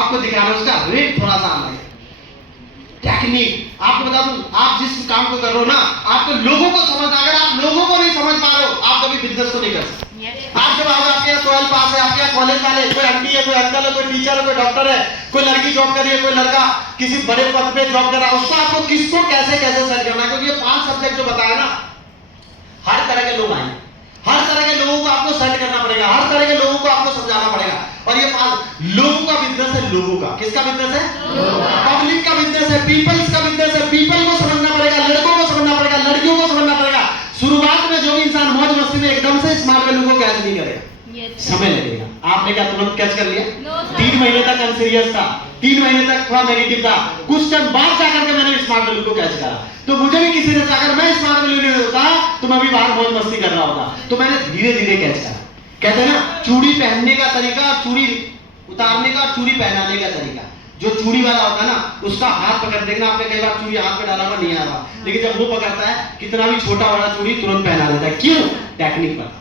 आपको दिखाना, उसका रेट थोड़ा सा अलग है। टेक्निक आपको बता दूं, आप जिस काम को कर रहे हो ना, आपको लोगों को समझना, अगर आप लोगों को नहीं समझ पा रहे हो, आप कभी बिजनेस को नहीं कर सकते। आप जब आओगे, आपके यहाँ 12 पास है, आपके यहाँ कॉलेज वाले, कोई आंटी है, कोई अंकल है, कोई टीचर है, कोई डॉक्टर है, कोई लड़की जॉब कर रही है, कोई लड़का किसी बड़े पद पे जॉब कर रहा है, उसको आपको किसको कैसे कैसे सेट करना है, क्योंकि ये 5 सब्जेक्ट जो बताया ना, हर तरह के लोग आएंगे, हर तरह के लोगों को आपको सेट करना पड़ेगा, हर तरह के लोगों को आपको समझाना पड़ेगा। और ये 5 लोगों का बिजनेस है, लोगों का, किसका बिजनेस है? पब्लिक का बिजनेस है, पीपल्स का बिजनेस है। पीपल को समझना पड़ेगा, लड़कों को समझना पड़ेगा, लड़कियों को समझना पड़ेगा। शुरुआत में जो भी इंसान मौज मस्ती में एकदम से स्मार्ट वैल्यू को कैच नहीं करेगा, समय लगेगा। आपने क्या तुरंत कैच कर लिया? 3 महीने तक अनसीरियस था, 3 महीने तक थोड़ा नेगेटिव था, कुछ टाइम बाद जाकर के मैंने स्मार्ट वैल्यू को कैच करा। तो मुझे भी किसी ने, अगर मैं स्मार्ट वैल्यू नहीं होता तो मैं भी बाहर मौज मस्ती कर रहा होता। तो मैंने धीरे धीरे कैच करा। कहते हैं ना, चूड़ी पहनने का तरीका और चूड़ी उतारने का और चूड़ी पहनाने का तरीका। जो चूड़ी वाला होता है ना, उसका हाथ पकड़, देखना आपने कई बार चूड़ी हाथ पे डाला हुआ नहीं आ रहा, लेकिन जब वो पकड़ता है, कितना भी छोटा बड़ा चूड़ी तुरंत पहना लेता है। क्यों? टेक्निक पता,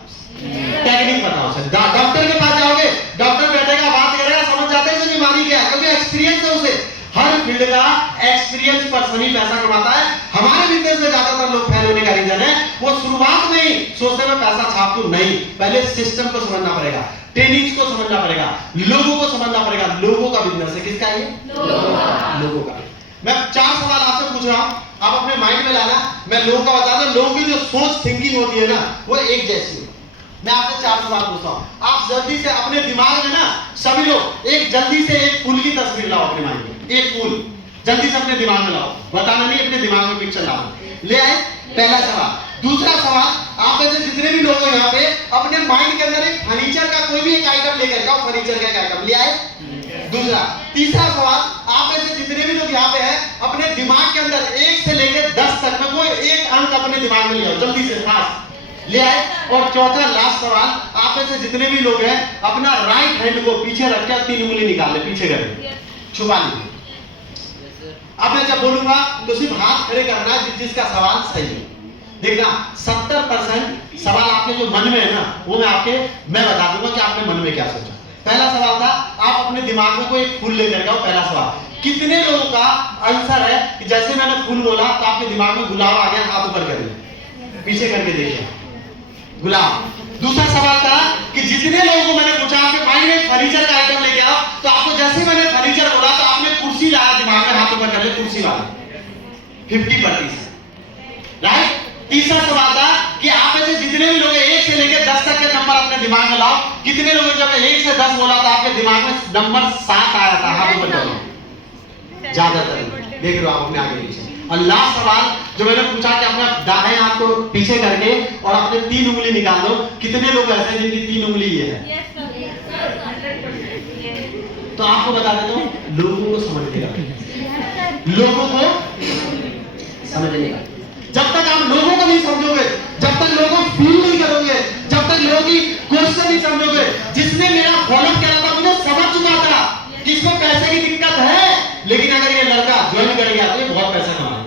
टेक्निक पता हो सकता। डॉक्टर के पास जाओगे, डॉक्टर बैठेगा, बात करेगा, समझ जाते हैं बीमारी क्या है, क्योंकि एक्सपीरियंस है उसे। हर फील्ड का एक्सपीरियंस पर्सन ही पैसा कमाता है। हमारे बिजनेस में ज्यादातर लोग फेल होने का रीजन है, वो शुरुआत में ही सोचते हैं पैसा छाप दूं, नहीं, पहले सिस्टम को समझना पड़ेगा, ट्रेनिंग्स को समझना पड़ेगा, लोगों को समझना पड़ेगा। लोगों का बिजनेस है, किसका ये? लोगों का। मैं 4 सवाल आपसे पूछ रहा हूं, आप अपने माइंड में लाना। मैं लोगों का बता दूं, लोगों की जो सोच थिंकिंग होती है ना, वो एक जैसी है। मैं आपसे 4 सवाल पूछता हूं, आप जल्दी से अपने दिमाग में ना, सभी लोग एक जल्दी से एक फूल की तस्वीर लाओ अपने माइंड में, एक फूल जल्दी से अपने दिमाग में लाओ, बताना नहीं, अपने दिमाग में पिक्चर लाओ। ले आए? पहला सवाल। दूसरा सवाल, आप में से जितने भी लोग हैं यहाँ पे, अपने माइंड के अंदर एक फर्नीचर का कोई भी एक आइटम लेकर जाओ, फर्नीचर का एक आइटम ले आए? दूसरा। तीसरा सवाल, आप में से जितने भी लोग यहाँ पे हैं, अपने दिमाग के अंदर 1 से लेकर 10 तक में कोई एक अंक अपने दिमाग में ले आओ, जल्दी से, फास्ट ले आए। और चौथा लास्ट सवाल, आप में से जितने भी लोग हैं, अपना राइट हैंड को पीछे रख कर 3 उंगली निकाल ले, पीछे कर छुपा लीजिए। अब मैं जब बोलूंगा तो सिर्फ हाथ खड़े करना है जिसका सवाल सही है। देखना 70% सवाल आपके जो मन में है ना, वो मैं बता दूंगा कि आपने मन में क्या सोचा। पहला सवाल था, आप अपने दिमाग में कोई फूल लेकर जाओ। पहला सवाल, कितने लोगों का आंसर है कि जैसे मैंने फूल बोला तो आपके दिमाग में गुलाब आ गया? हाथ ऊपर करिए, पीछे करके देखिए, गुलाब। दूसरा सवाल था कि जितने लोगों को मैंने पूछा आपके माइंड में फर्नीचर का आइटम लेके आओ, तो आपको जैसे मैंने फर्नीचर बोला तो आपने कुर्सी लाया दिमाग में, हाथ ऊपर कर ले, कुर्सी वाले 50%, राइट। तीसरा सवाल था कि आप में से जितने भी लोग 1 से लेकर 10 तक के नंबर अपने दिमाग में लाओ। कितने लोगों जब 1 से 10 बोला था आपके दिमाग में नंबर 7 आया था? हाथ ऊपर करो, ज्यादातर देख रहे हो आप अपने आगे पीछे। और लास्ट सवाल जो मैंने पूछा कि अपना दाएं हाथ को पीछे करके और अपने 3 उंगली निकाल दो, कितने लोग ऐसे हैं जिनकी 3 उंगली ये है? तो आपको बता देता हूं, लोगों को समझने का, लोगों को समझने का। जब तक आप लोगों को नहीं समझोगे, जब तक लोगों को फील नहीं करोगे, जब तक लोगों की क्वेश्चन नहीं समझोगे। जिसने मेरा फॉलो किया था मुझे समझ चुका था कि इसको पैसे की दिक्कत है, लेकिन अगर ये लड़का ज्वाइन कर गया तो ये बहुत पैसा कमाएगा।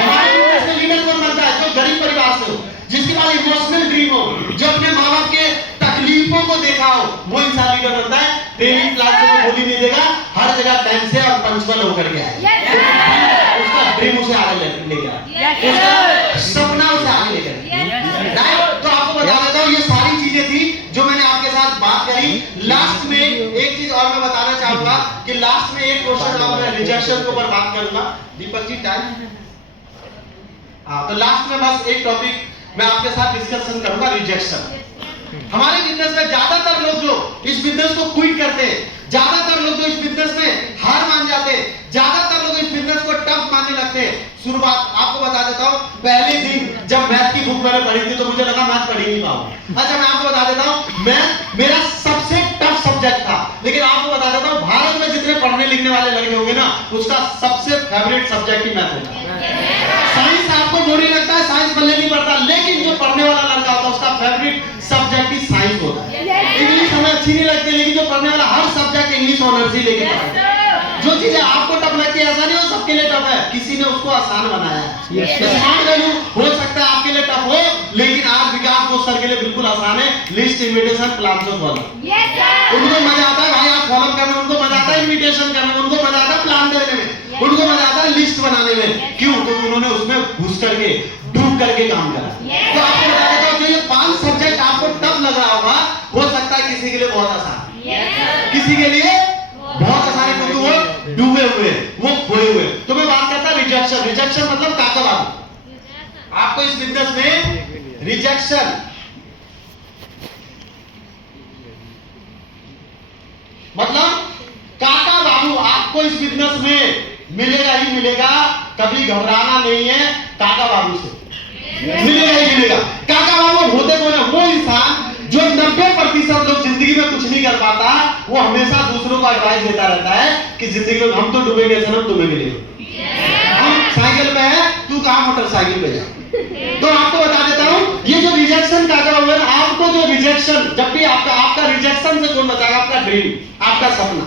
हमारे इंटरनेशनल लीडर कौन बनता है? जो गरीब परिवार से हो, जिसके पास इमोशनल ड्रीम हो, जो अपने माँ बाप के तकलीफों को देखा हो, वो इंसान लीडर बनता है। ट्रेनिंग क्लास में बोली नहीं देगा, हर जगह टाइम से और पंक्चुअल होकर के आए। उसका ड्रीम उसे आगे लेके आए, उसका सपना उसे आगे लेकर आए। तो आपको बता देता हूँ, ये सारी चीजें थी जो मैंने आपके साथ बात करी। लास्ट में एक चीज और मैं बताना चाहूंगा कि लास्ट में एक क्वेश्चन और मैं रिजेक्शन के ऊपर बात करूंगा। दीपक जी टाइम, हाँ, तो लास्ट में बस एक टॉपिक मैं आपके साथ डिस्कशन करूंगा, रिजेक्शन। हमारे बिजनेस में ज्यादातर लोग जो इस बिजनेस को क्विट करते हैं, ज्यादातर लोग जो इस बिजनेस में हार मान जाते हैं, ज्यादातर लोग इस बिजनेस को टफ मानने लगते हैं। शुरुआत आपको बता देता हूं, पहले दिन जब मैथ की बुक मैंने पढ़ी थी तो मुझे लगा मैथ पढ़ ही नहीं पाऊंगा। अच्छा, मैं आपको बता देता हूं, मैथ मेरा सबसे टफ सब्जेक्ट था, लेकिन आपको बता देता हूं, भारत में जितने पढ़ने लिखने वाले लड़के होंगे ना, उसका सबसे फेवरेट सब्जेक्ट ही मैथ होता है। साइंस आपको बोरिंग लगता है, साइंस पढ़ने नहीं पड़ता, लेकिन जो पढ़ने वाला लड़का होता है उसका फेवरेट सब्जेक्ट ही साइंस होता है। इंग्लिश हमें अच्छी नहीं लगती, लेकिन जो पढ़ने वाला हर सब्जेक्ट इंग्लिश ऑनर्स ही लेके पढ़ता है। जो चीजें आपको टफ लगती है, ऐसा नहीं हो सबके लिए टफ है, किसी ने उसको आसान बनाया है। स्मार्ट वैल्यू हो सकता है आपके लिए टफ हो, लेकिन आज विकास को सर के लिए बिल्कुल आसान है। लिस्ट, इनविटेशन, प्लान से फॉलो, उनको मजा आता है भाई, आप फॉलो करना, उनको मजा आता है इनविटेशन करना। में। क्यों? तो उन्होंने उसमें घुस करके डूब करके काम करा। तो आपको बता देता हूँ, जो ये 5 सब्जेक्ट आपको टफ लग रहा होगा, हो सकता है किसी के लिए बहुत आसान, किसी के लिए बहुत आसान है, क्योंकि वो डूबे हुए, वो खोए हुए। तो मैं बात करता रिजेक्शन। रिजेक्शन मतलब काका बाबू। आपको इस बिजनेस में रिजेक्शन, मतलब काका बाबू आपको इस बिजनेस में मिलेगा ही मिलेगा। कभी घबराना नहीं है, काका बाबू से मिलेगा ही मिलेगा। काका बाबू होते कौन है? वो इंसान जो 90% लोग जिंदगी में कुछ नहीं कर पाता, वो हमेशा दूसरों को एडवाइस देता रहता है कि जिंदगी में हम तो डूबेंगे सनम, तुम्हें मिलेगा। हम साइकिल पे है, तू कहां मोटरसाइकिल पे जा। तो आपको बता देता हूं, ये जो रिजेक्शन काका बाबू है, आपको जो रिजेक्शन, जब भी आपका रिजेक्शन से कौन बचाएगा? आपका ड्रीम, आपका सपना।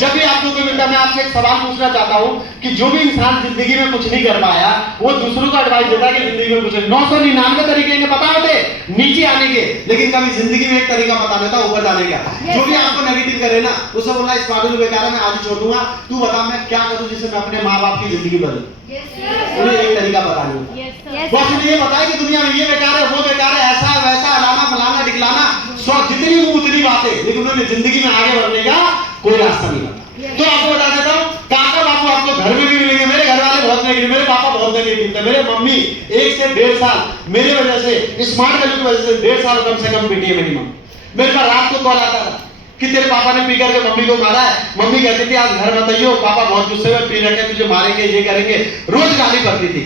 जब भी आपको कोई मिलता, मैं आपसे एक सवाल पूछना चाहता हूं कि जो भी इंसान जिंदगी में कुछ नहीं कर पाया, वो दूसरों को एडवाइस देता है कि जिंदगी में कुछ 999 तरीके इन्हें पता होते नीचे आने के, लेकिन कभी जिंदगी में एक तरीका पता नहीं था ऊपर जाने का। जो भी आपको नेगेटिव करे ना, उसे बोलना इस बात में बेकार है, मैं आज ही छोड़ दूंगा, तू बता मैं क्या करूं जिससे मैं अपने माँ बाप की जिंदगी बदलूं। उन्हें एक तरीका पता नहीं, बस उन्हें ये बताया कि दुनिया में ये बेकार है, वो बेकार है, ऐसा वैसा, अलाना फलाना ढिकलाना, जितनी मुंह उतनी बातें, लेकिन उन्होंने जिंदगी में आगे बढ़ने का कोई रास्ता नहीं बताया। तो आपको बता देता हूं, काका बाबू आपको घर में भी मिलेंगे। मेरे घर वाले बहुत नेगेटिव, मेरे पापा बहुत नेगेटिव थे। मेरे मम्मी 1 से 1.5 साल मेरे वजह से, स्मार्ट वैल्यू की वजह से 1.5 साल कम से कम पीटी है मेरी मम्मी। मेरे पास रात को कॉल आता था कि तेरे पापा ने पी करके मम्मी को मारा है। मम्मी कहती थी आज घर मत आइयो, पापा बहुत गुस्से में पी रखे, तुझे मारेंगे, ये करेंगे, रोज गाली पड़ती थी।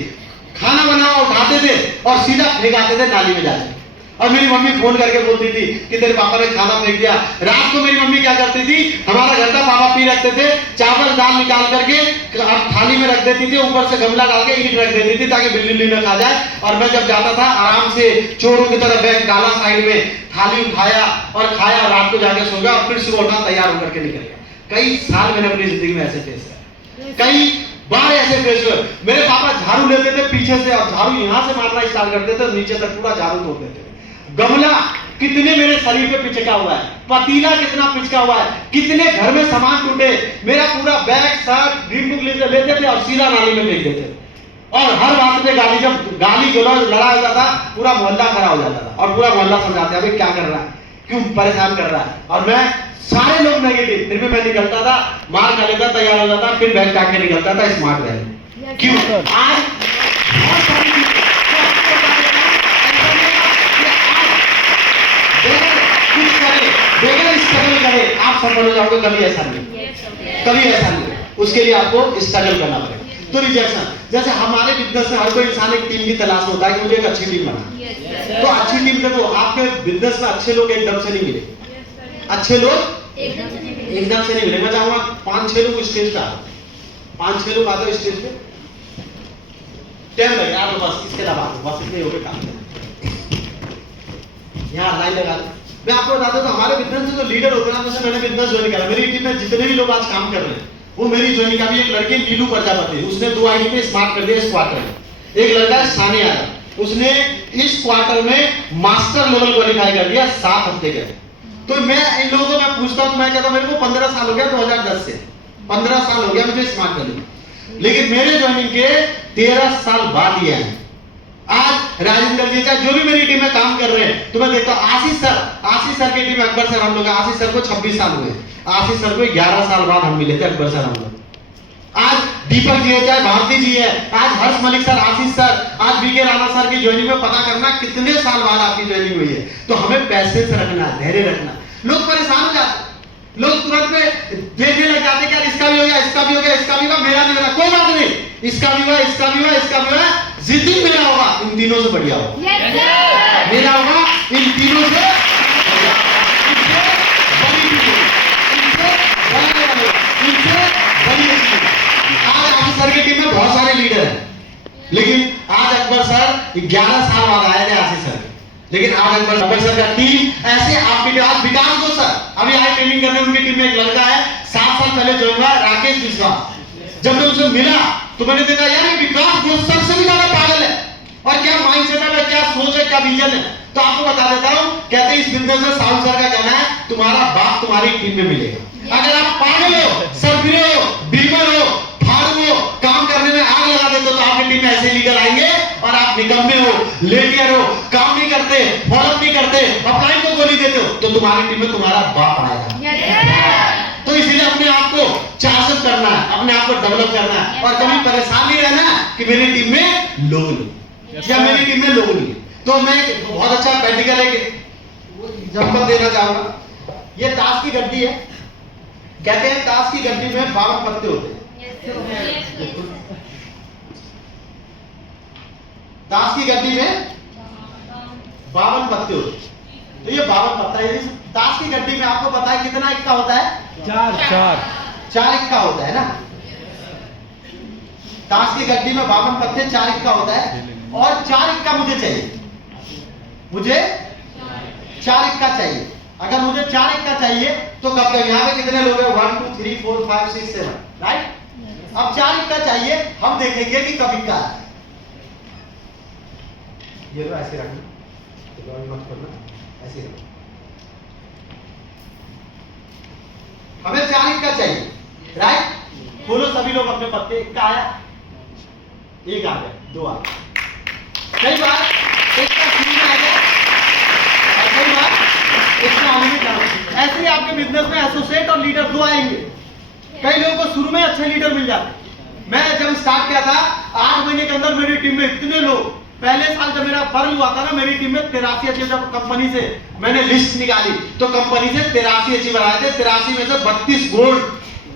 खाना बनाओ उठाते थे और सीधा फेंक आते थे नाली में जाके। और मेरी मम्मी फोन करके बोलती थी कि तेरे पापा ने खाना फेंक दिया। रात को मेरी मम्मी क्या करती थी, हमारा घर का पापा पी रखते थे, चावल दाल निकाल करके थाली में रख देती थी, ऊपर से गमला डाल के ईंट रख देती थी ताकि बिल्ली न खा जाए। और मैं जब जाता था आराम से चोरों की तरह बैग डाला साइड में, थाली उठाया और खाया, रात को जाके सो गया और फिर सुबह उठा तैयार होकर के निकल गया। कई साल मैंने अपनी जिंदगी में ऐसे फेस किया, कई बार ऐसे फेस हुए। मेरे पापा झाड़ू लेते थे पीछे से और झाड़ू यहां से मारना स्टार्ट करते थे, नीचे तक पूरा झाड़ू तोड़ देते थे। गमला कितने मेरे शरीर पे पिचका हुआ है, पतीला कितना पिचका हुआ है, कितने घर में सामान टूटे। मेरा पूरा बैग शर्ट ड्रीम बुक लेते थे और सीधा नाली में फेंक देते थे। और हर बात पे गाली, जब गाली गलौज लड़ा होता था, पूरा मोहल्ला खड़ा हो जाता था और पूरा मोहल्ला समझाते अभी क्या कर रहा है, क्यों परेशान कर रहा है। और मैं, सारे लोग नेगेटिव, फिर भी मैं निकलता था, मार खा लेता, तैयार हो जाता, फिर बैग टांग के निकलता था स्मार्ट वैल्यू। क्यों? आज बहुत सारी बेगर स्ट्रगल करे आप सफल हो जाओगे, कभी ऐसा नहीं, कभी ऐसा नहीं। उसके लिए आपको स्ट्रगल करना पड़ेगा। तो रिजेक्शन, जैसे हमारे बिजनेस में हर कोई इंसान एक टीम की तलाश में होता है कि मुझे एक अच्छी टीम बना। तो अच्छी टीम देखो, आपके बिजनेस में अच्छे लोग एकदम से नहीं मिले, अच्छे लोग एकदम से नहीं मिले। मैं चाहूंगा 5-6 लोग स्टेज पे आओ, 5-6 लोग आते स्टेज पे, टाइम लगे यार, बस इसके अलावा बस इतने हो गए काम। यहाँ लाइन लगा दो। मैं आपको बता दूं, तो हमारे बिजनेस में जो लीडर होते हैं ना, जैसे मैंने बिजनेस ज्वाइन करा, मेरी टीम में जितने भी लोग आज काम कर रहे हैं वो मेरी ज्वाइनिंग का। भी एक लड़के नीलू प्रजापति, उसने 2 आईडी पे स्मार्ट कर दिया इस क्वार्टर में। एक लड़का है साने यादव, उसने इस क्वार्टर में मास्टर लेवल क्वालिफाई कर दिया 7 हफ्ते के। तो मैं इन लोगों को मैं पूछता हूं, मैं कहता हूं मेरे को 15 साल हो गया, 2010 से 15 साल हो गया मुझे स्मार्ट करने, लेकिन मेरे ज्वाइनिंग के 13 साल बाद ही आए। आज राजेंद्र जी का जो भी मेरी टीम में काम कर रहे हैं, तो मैं देखता हूं आशीष सर की टीम में, अकबर सर हम लोग, आशीष सर को 26 साल हुए, आशीष सर को 11 साल बाद हम मिले थे, अकबर सर हम लोग। आज दीपक जी है, चाहे भारती जी है, आज हर्ष मलिक सर, आशीष सर, आज बीके राणा सर की ज्वाइनिंग में पता करना कितने साल बाद आपकी ज्वाइनिंग हुई है। तो हमें पैसेंस रखना, धैर्य रखना। लोग परेशान हो जाते, लोग तुरंत में देखने लग जाते कि यार इसका भी हो गया, इसका भी हो गया, इसका भी होगा, मेरा नहीं होगा। कोई बात नहीं, इसका भी हुआ, इसका भी हुआ, इसका भी हुआ, जिद्दी मेरा होगा, इन तीनों से बढ़िया होगा। मेरा होगा इन तीनों से आज आशीष सर की टीम में बहुत सारे लीडर हैं, लेकिन आज अकबर सर 11 साल बाद आए थे आशीष सर, लेकिन आज अकबर सर का टीम ऐसे आपकी आज विकास को सर अभी आए ट्रेनिंग करने, उनकी टीम में एक लड़का है 7 साल पहले ज्वाइन हुआ, राकेश विश्वास। जब मैं उसे मिला तो मैंने देखा यार ये विकास को सबसे भी ज्यादा पागल है, और क्या माइंडसेट है, क्या सोच है, क्या विजन है। तो आपको बता देता हूं, कहते हैं इस बिजनेस में साहू सर का कहना है तुम्हारा बाप तुम्हारी टीम में मिलेगा। अगर आप पागल हो, सरफिरे हो, बीमर हो, फाड़ू हो, काम करने में आग लगा निकम्मे हो, लेटियर हो, काम नहीं करते, फॉलोअप नहीं करते, अपलाइन को गोली देते हो, तो तुम्हारी टीम में तुम्हारा बाप आएगा। तो इसलिए अपने आप को चार्ज करना है, अपने आप को डेवलप करना है, और कभी परेशान नहीं रहना कि मेरी टीम में लोग नहीं या मेरी टीम में लोग नहीं। तो मैं बहुत अच्छा प्रैक्टिकल एक एग्जांपल देना चाहूंगा। ये ताश की गड्डी है, कहते हैं ताश की गड्डी में 52 पत्ते होते हैं। ताश की गड्डी में 52 पत्ते होते हैं। तो ये 52 पत्ता है। ताश की गड्डी में आपको पता है कितना इक्का होता है? 4 इक्का होता है ना। ताश की गड्डी में 52 पत्ते, 4 इक्का होता है, और 4 इक्का मुझे चाहिए। मुझे 4 इक्का चाहिए। अगर मुझे 4 इक्का चाहिए तो कब तक? यहाँ पे कितने लोग हैं? 1 2 3 4 5 6 7, राइट। अब 4 इक्का चाहिए, हम देखेंगे कि कब इक्का है। ये लो ऐसे रखना, मत करना, ऐसे रखो। हमें 4 इक्का चाहिए, राइट। बोलो सभी लोग अपने पत्ते। इक्का आया, 1 आ गया, 2 आ गया। कई बार इक्का शुरू में आ गया और कई बार इक्का आने में जाना। ऐसे ही आपके बिजनेस में एसोसिएट और लीडर 2 आएंगे। कई लोगों को शुरू में अच्छे लीडर मिल जाते। मैं जब स्टार्ट किया था 8 महीने के अंदर मेरी टीम में इतने लोग, पहले साल जब मेरा फर्म हुआ था ना, मेरी टीम में 83 अचीवर, जब कंपनी से मैंने लिस्ट निकाली तो कंपनी से 83 अचीवर आए थे। 83 में से 32 गोल्ड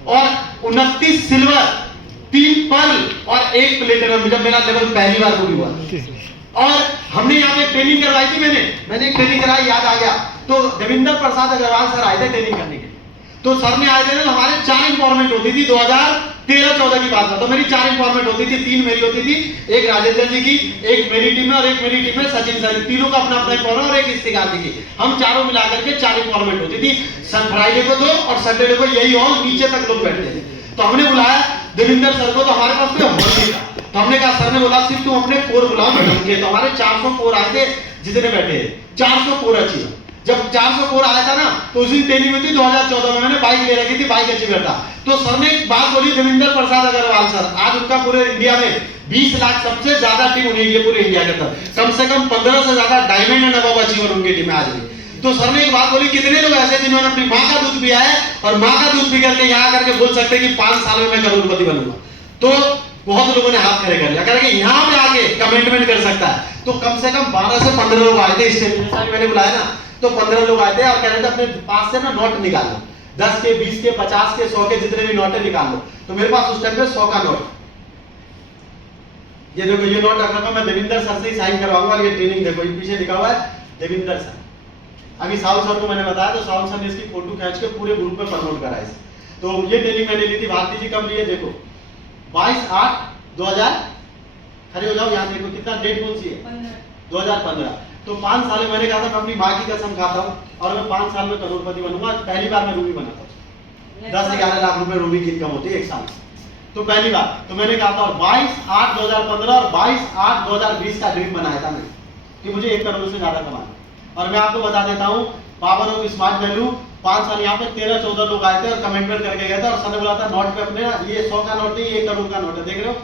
और 29 सिल्वर, 3 पर्ल और 1 प्लेटिनम, जब मेरा लेवल पहली बार पूरी हुआ। और हमने यहाँ पे ट्रेनिंग करवाई थी, मैंने एक ट्रेनिंग कराई, याद आ गया। तो देवेंद्र प्रसाद अग्रवाल सर आए थे ट्रेनिंग करने के लिए। तो सर ने आए थे ना, हमारे 4 इंपॉर्मेंट होती थी। 2013-14 की बात है। तो मेरी 4 इंपॉर्मेंट होती थी, 3 मेरी होती थी, एक राजेंद्र जी की, एक मेरी टीम में और एक मेरी टीम में सचिन सर, तीनों का अपना अपना इंपॉर्मेंट, और एक इस्तिकार जी की। हम चारों मिलाकर के 4 इंपॉर्मेंट होती थी। फ्राइडे को 2 और सैटरडे को यही हॉल नीचे तक लोग बैठते थे। तो हमने बुलाया देवेंद्र सर को, तो हमारे पास कोई हॉल नहीं था। तो हमने कहा, सर ने बोला सिर्फ तुम अपने कोर बुलाओ मैडम के। तो हमारे 400 कोर आए थे जितने बैठे थे, 400 कोर अचीवर। जब 400 कोर आया था ना, तो उसी ट्रेनिंग में थी 2014 में, मैंने बाइक ले रखी थी, बाइक अचीवर था। तो सर ने एक बात बोली, देवेंद्र प्रसाद अग्रवाल सर, आज उनका पूरे इंडिया में 20 लाख सबसे ज्यादा टीम उन्हीं की है पूरे इंडिया के अंदर। कम से कम 15 से ज्यादा डायमंड एंड अबव अचीवर उनकी टीम है आज भी। तो सर ने एक बात बोली, कितने लोग ऐसे जिन्होंने अपनी माँ का दूध पिया है और माँ का दूध पी करके यहाँ करके बोल सकते हैं कि 5 साल में मैं करोड़पति बनूंगा? तो बहुत लोगों ने हाथ खड़े कर लिया, कह रहे कि यहाँ पे आके कमिटमेंट कर सकता है। तो कम से कम 12 से 15 लोग आए थे इस टाइम, मैंने बुलाया ना, तो 15 लोग आए थे और कह रहे थे अपने पास से ना नोट निकाल लो, 10 के, 20 के, 50 के, 100 के, जितने भी नोट है निकाल लो। तो मेरे पास उस टाइम पे 100 का नोट, ये देखो, ये नोट रखा, मैं देवेंद्र सर से ही साइन करवाऊंगा। और ये ट्रेनिंग देखो, ये पीछे लिखा हुआ है देवेंद्र सर। अभी साउल सर को मैंने बताया, तो साउल सर ने इसकी फोटो खींच के पूरे ग्रुप में प्रमोट करा है। तो ये ट्रेनिंग मैंने ली थी। भारती जी कब लिए? देखो 22/8/2000, खड़े हो जाओ, यहाँ देखो कितना डेट कौन सी है? 2015। तो 5 साल में मैंने कहा था मैं अपनी माँ की कसम खाता हूँ और मैं 5 साल में करोड़पति बनूंगा। पहली बार मैं रूबी बना था, 10-11 लाख रुपए रूबी की इनकम होती है 1 साल से। तो पहली बार तो मैंने कहा था, और 22/8/2015 और 22/8/2020 का ड्रीम बनाया था मैंने कि मुझे 1 करोड़ से ज्यादा कमाना। और मैं आपको बता देता हूँ, पावर ऑफ स्मार्ट वैल्यू 5 साल यहाँ पे 13-14 लोग आए थे और कमिटमेंट करके गए थे। और सर ने बोला था नोट पे अपने, ये 100 का नोट नहीं, 1 करोड़ का नोट है, देख रहे हो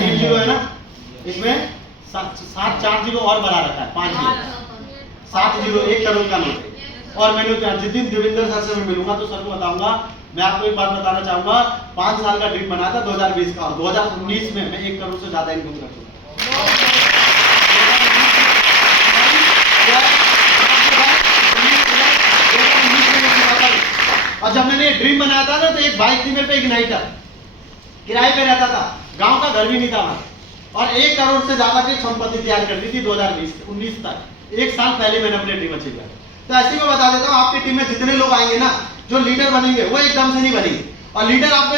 3 जीरो है ना, इसमें 7 4 जीरो और बढ़ा रखा है, 5 जीरो, 7 जीरो, 1 करोड़ का नोट है। और मैंने जिस दिन देवेंद्र सर से मैं मिलूंगा तो सर को बताऊंगा। मैं आपको एक बात बताना चाहूंगा, 5 साल का ड्रीम बनाया था 2020 का, और 2019 में मैं 1 करोड़ से ज्यादा इनकम कर चुका। और जब मैंने ड्रीम बनाया था ना, तो एक बाइक थी मेरे पे, इग्नाइटर, किराए पे रहता था, गांव का घर भी नहीं था हमारा, और 1 करोड़ से ज्यादा की संपत्ति तैयार कर दी थी 2019 तक। 1 साल पहले मैंने अपने ड्रीम अचीव किया। तो ऐसे में बता देता हूँ, आपकी टीम में जितने लोग आएंगे ना, जो लीडर बनेंगे वो एकदम से नहीं बनेंगे। और लीडर आपको